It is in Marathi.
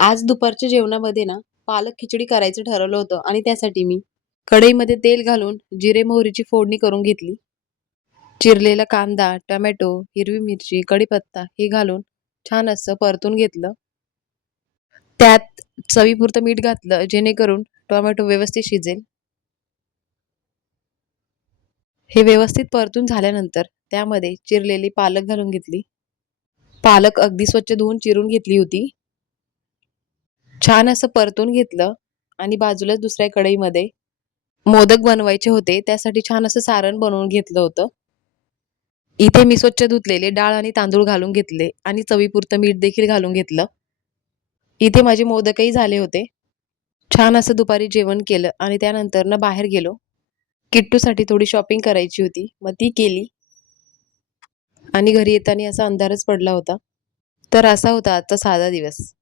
आज दुपारच्या जेवणामध्ये ना पालक खिचडी करायचं ठरवलं होतं आणि त्यासाठी मी कढईमध्ये तेल घालून जिरे मोहरीची फोडणी करून घेतली. चिरलेला कांदा, टोमॅटो, हिरवी मिरची, कढीपत्ता हे घालून छान असं परतून घेतलं. त्यात चवीपुरतं मीठ घातलं जेणेकरून टोमॅटो व्यवस्थित शिजेल. हे व्यवस्थित परतून झाल्यानंतर त्यामध्ये चिरलेली पालक घालून घेतली. पालक अगदी स्वच्छ धुवून चिरून घेतली होती. छान असं परतून घेतलं आणि बाजूलाच दुसऱ्या कढईमध्ये मोदक बनवायचे होते, त्यासाठी छान असं सारण बनवून घेतलं होतं. इथे मी स्वच्छ धुतलेले डाळ आणि तांदूळ घालून घेतले आणि चवीपुरतं मीठ देखील घालून घेतलं. इथे माझे मोदकही झाले होते. छान असं दुपारी जेवण केलं आणि त्यानंतर ना बाहेर गेलो. किट्टूसाठी थोडी शॉपिंग करायची होती, मग ती केली आणि घरी येताना असा अंधारच पडला होता. तर असा होता आजचा साधा दिवस.